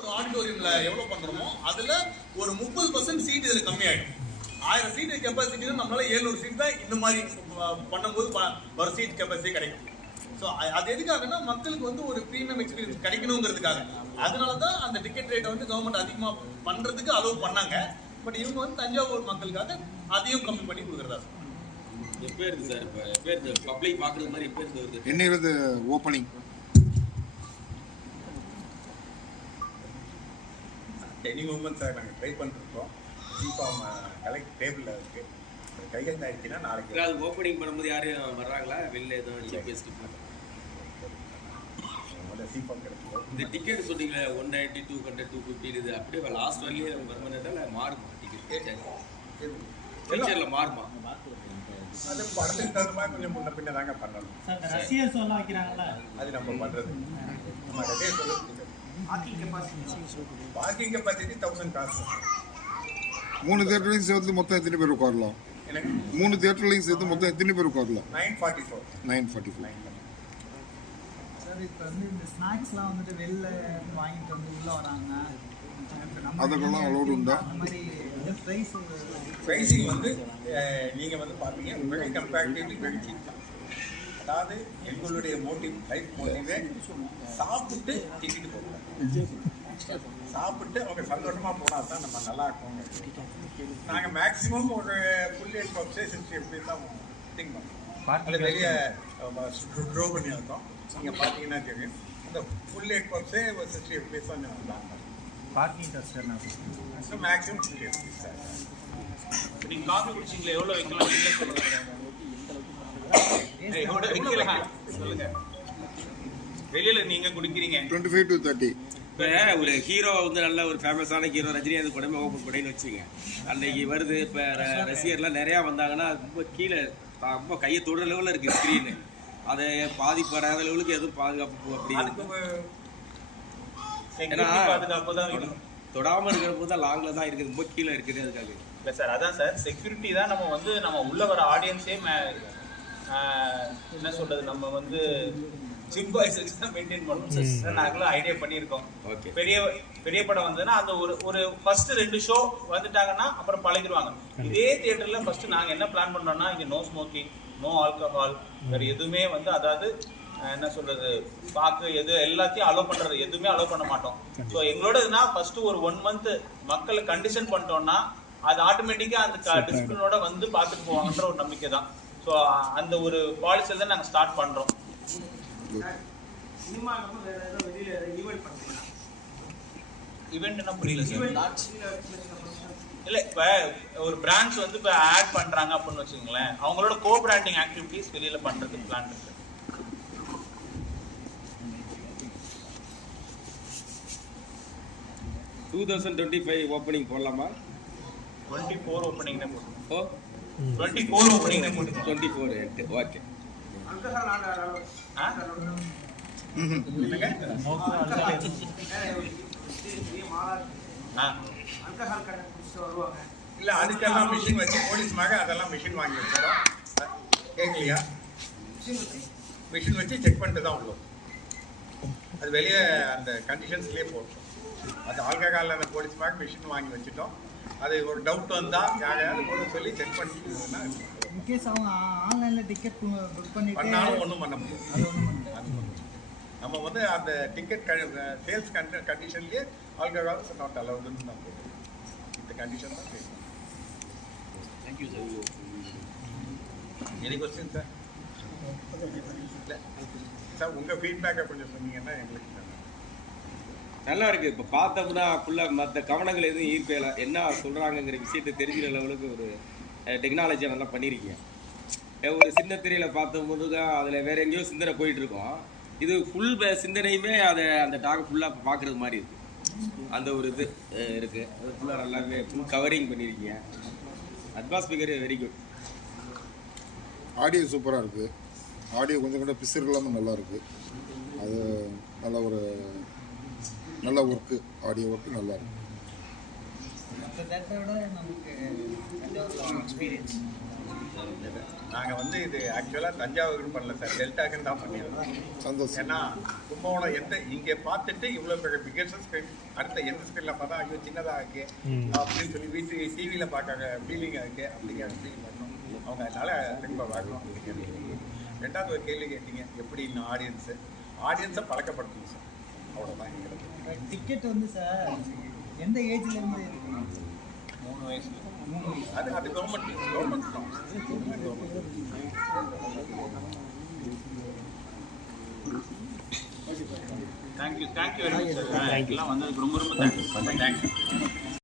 ஒரு ஆடிட்டோரியம்ல எவ்வளவு பண்றோமோ அதுல ஒரு 30% சீட் இதுல கம்மியாயிடும். 1000 சீட் கெப்பாசிட்டி நம்மளால 700 சீட் தான் இந்த மாதிரி பண்ணும்போது ஒரு சீட் கெப்பாசிட்டி கிடைக்கும். ஸோ அது எதுக்காகனா மக்களுக்கு வந்து ஒரு ப்ரீமியம் எக்ஸ்பீரியன்ஸ் கிடைக்கணுங்கிறதுக்காக. அதனாலதான் அந்த டிக்கெட் ரேட்டை வந்து கவர்மெண்ட் அதிகமா பண்றதுக்கு அலோவ் பண்ணாங்க. பட் இவங்க வந்து தஞ்சாவூர் மக்களுக்காக அதையும் கம்மி பண்ணி கொடுக்குறதா. எப்போ இருக்கு சார்? இப்போ எப்போ இருக்கு பப்ளிக் பார்க்குறது மாதிரி எப்போ இருக்கு? என்ன இருந்து ஓப்பனிங் எனி மூமெண்ட் சார் நாங்கள் ட்ரை பண்ணிருக்கோம். ஃபார்ம் கலெக்ட் டேபிளில் இருக்குது. கையெழுத்து ஆயிடுச்சுன்னா நாளைக்கு அது ஓப்பனிங் பண்ணும்போது யாரும் வர்றாங்களா? வெளில எதுவும் ஜிபிஎஸ்டி ஃபார்ம் கிடைக்கும். இந்த டிக்கெட் சொன்னீங்களே 190, 200, 250 இது அப்படியே லாஸ்ட் வரலையே பர்மனெண்ட்டாக இல்லை மாறுமா? டிக்கெட் ஃபியூச்சரில் மாறுமா? அது படத்துக்கு தகுந்த மாதிரி கொஞ்சம் முன்ன பின்ன தாங்க பண்ணணும். அது நம்ம பண்ணுறது நம்ம அதே சொல்ல பார்க்கிங் கெப்பாசிட்டி 1000 காசு. 3 தியேட்டர்லையும் சேர்த்து மொத்தம் எத்தனை பேர் உட்காரலாம்? எனக்கு 3 தியேட்டர்லையும் சேர்த்து மொத்தம் எத்தனை பேர் உட்காரலாம்? 944. சார் இப்போ வந்து இந்த ஸ்நாக்ஸ்லாம் வந்துட்டு வெளில வாங்கிட்டு வந்து உள்ள வராங்க, அதெல்லாம் அலோடு உண்டா? அந்த மாதிரி ப்ரைஸிங் வந்து நீங்கள் வந்து பார்த்தீங்க வெரி கம்பேரிட்டிவ்லி வெரி சீப் தான். அதாவது எங்களுடைய மோட்டிவ் லைஃப் மோட்டிவே சாப்பிட்டு டிக்கெட்டு போடுவோம். சாப்பிட்டு அவங்க சந்தோஷமாக போனால் தான் நம்ம நல்லா இருக்கோங்க. நாங்கள் மேக்ஸிமம் ஒரு ஃபுல் எயிட் பப்ஸே 60 எப்படி தான் திங்க் பண்ணுறோம். அது வெளியே ட்ரோ பண்ணி இருக்கோம். நீங்கள் பார்த்தீங்கன்னா தெரியும் அந்த ஃபுல் எயிட் பப்ஸே ஒரு 60 எப்படி தான் பிளான் பண்ணுறோம். பார்க்கிங் கஸ்டர் மேக்ஸிமம் 60 எப்படி சார். நீங்கள் காஃபி குடிச்சிங்களா? எவ்வளோ வைக்கலாம்? சொல்லுங்க. வெளியில நீங்க குடிக்கிறீங்க 25 to 30. இப்போ ஒரு ஹீரோ வந்து நல்ல ஒரு ஃபேமஸான ஹீரோ ரஜினிகாந்த் படமே ஓப்பன் படைன்னு வச்சுங்க. அன்னைக்கு வருது. இப்போ ரசிகர்லாம் நிறையா வந்தாங்கன்னா ரொம்ப கீழே ரொம்ப கையை தொடுற லெவலில் இருக்குது ஸ்க்ரீனு. அதை பாதிப்படாத லெவலுக்கு எதுவும் பாதுகாப்பு அப்படி ஏன்னா தொடாமல் இருக்கிற போது தான் லாங்கில் தான் இருக்குது, ரொம்ப கீழே இருக்குது. அதுக்காக இல்லை சார், அதான் சார் செக்யூரிட்டி தான். நம்ம வந்து நம்ம உள்ள வர ஆடியன்ஸே என்ன சொல்றது, நம்ம வந்து சிம்பாய்ஸ் வச்சு தான் மெயின்டைன் பண்ணணும். நாங்களும் ஐடியா பண்ணியிருக்கோம். பெரிய பெரிய படம் வந்ததுன்னா அந்த ஒரு ஃபர்ஸ்ட் 2 ஷோ வந்துட்டாங்கன்னா அப்புறம் பழகிடுவாங்க. இதே தியேட்டர்ல ஃபர்ஸ்ட் நாங்கள் என்ன பிளான் பண்றோம்னா இங்கே நோ ஸ்மோக்கிங், நோ ஆல்கஹால், வேறு எதுவுமே வந்து அதாவது என்ன சொல்றது பாக்கு எது எல்லாத்தையும் அலோவ் பண்றது எதுவுமே அலோவ் பண்ண மாட்டோம். ஸோ எங்களோட இதுனா ஃபர்ஸ்ட் ஒரு 1 month மக்களை கண்டிஷன் பண்ணிட்டோம்னா அது ஆட்டோமேட்டிக்கா அந்த டிசிப்ளினோட வந்து பார்த்துட்டு போவாங்கன்ற ஒரு நம்பிக்கை தான். ஸோ அந்த ஒரு பாலிசியில் தான் நாங்கள் ஸ்டார்ட் பண்ணுறோம். ஈவெண்ட் என்ன புரியல சார்? இல்லை, இப்போ ஒரு பிரான்ச் வந்து இப்போ ஆட் பண்ணுறாங்க அப்படின்னு வச்சுக்கோங்களேன், அவங்களோட கோ பிராண்டிங் ஆக்டிவிட்டிஸ் வெளியில் பண்ணுறதுக்கு பிளான் இருக்கு. 2025 ஓப்பனிங் போடலாமா? 24 ஓப்பனிங் தான் போடுறோம். ஓ 24 ஓப்பனிங் தான் போடுறோம். 24 ஓகே. இல்லை அதுக்கெல்லாம் மிஷின் வச்சு போலீஸ்மாக அதெல்லாம் மிஷின் வாங்கி வச்சுருக்கோம். கேட்கலையா? மிஷின் வச்சு செக் பண்ணிட்டு தான் உள்ளோம். அது வெளியே அந்த கண்டிஷன்ஸ்லேயே போட்டோம். அது ஆல்கஹாலில் அந்த போலீஸ்மாக மிஷின் வாங்கி வச்சுட்டோம். அது ஒரு டவுட் வந்தால் யாரையாவது போட சொல்லி செக் பண்ணிட்டுன்னா இன்கேஸ் அவங்க ஆன்லைனில் டிக்கெட் புக் பண்ணாலும் ஒன்றும் பண்ண முடியாது. நம்ம வந்து அந்த டிக்கெட் சேல்ஸ் கண்டிஷன்லேயே ஆல்கஹால் இஸ் நாட் அலவுடுன்னு தான் போடுவோம். இந்த கண்டிஷன் தான் பேசுவோம். Thank you sir. Any question sir? இல்லை சார், உங்கள் ஃபீட்பேக்கை கொஞ்சம் சொன்னீங்கன்னா எங்களுக்கு நல்லா இருக்கு. இப்போ பார்த்தோம்னா ஃபுல்லாக மற்ற கவனங்கள் எதுவும் ஈர்க்கல, என்ன சொல்கிறாங்கங்கிற விஷயத்தை தெரிஞ்சுக்கிற லெவலுக்கு ஒரு டெக்னாலஜியை நல்லா பண்ணியிருக்கீங்க. ஒரு சின்ன திரையில் பார்த்தபோது தான் அதில் வேறு எங்கேயோ சிந்தனை போயிட்டுருக்கோம். இது ஃபுல் சிந்தனையுமே அதை அந்த டாக் ஃபுல்லாக பார்க்குறது மாதிரி இருக்குது. அந்த ஒரு இது இருக்குது. அது ஃபுல்லாக நல்லாவே ஃபுல் கவரிங் பண்ணியிருக்கீங்க. Atmosphere very good. ஆடியோ சூப்பராக இருக்குது. ஆடியோ கொஞ்சம் கூட பிசர் இல்லாமல் நல்லா இருக்குது. அது நல்ல ஒரு நல்ல ஒர்க்கு, ஆடியோ ஒர்க்கு நல்லா இருக்குது. மற்ற தேட்டரை விட நமக்கு எக்ஸ்பீரியன்ஸ் நாங்கள் வந்து இது ஆக்சுவலாக தஞ்சாவூர் பண்ணல சார், டெல்டாக்குன்னு தான் பண்ணியிருக்கோம். சந்தோஷம். ஏன்னா கும்பகோணம் எந்த இங்கே பார்த்துட்டு இவ்வளோ பிகஸ்ட் ஸ்க்ரீன், அடுத்த எந்த ஸ்க்ரீனில் பார்த்தா ஐயோ சின்னதாக இருக்கு அப்படின்னு சொல்லி வீட்டு டிவியில் பார்க்க ஃபீலிங்காக இருக்கு அப்படிங்கிற ஃபீல் பண்ணணும் அவங்க. அதனால் திரும்ப வாங்கணும் அப்படிங்கிறது. ரெண்டாவது ஒரு கேள்வி கேட்டீங்க, எப்படி இன்னும் ஆடியன்ஸை பழக்கப்படுத்தணும் சார், அவ்வளோதான் எங்களுக்கு. டிக்கெட் வந்து சார் எந்த ஏஜ்ல இருந்து இருக்கு? 3 வயசு. அது கவர்மெண்ட் தான். Thank you very much sir. எல்லாம் வந்ததுக்கு ரொம்ப ரொம்ப தேங்க்ஸ்.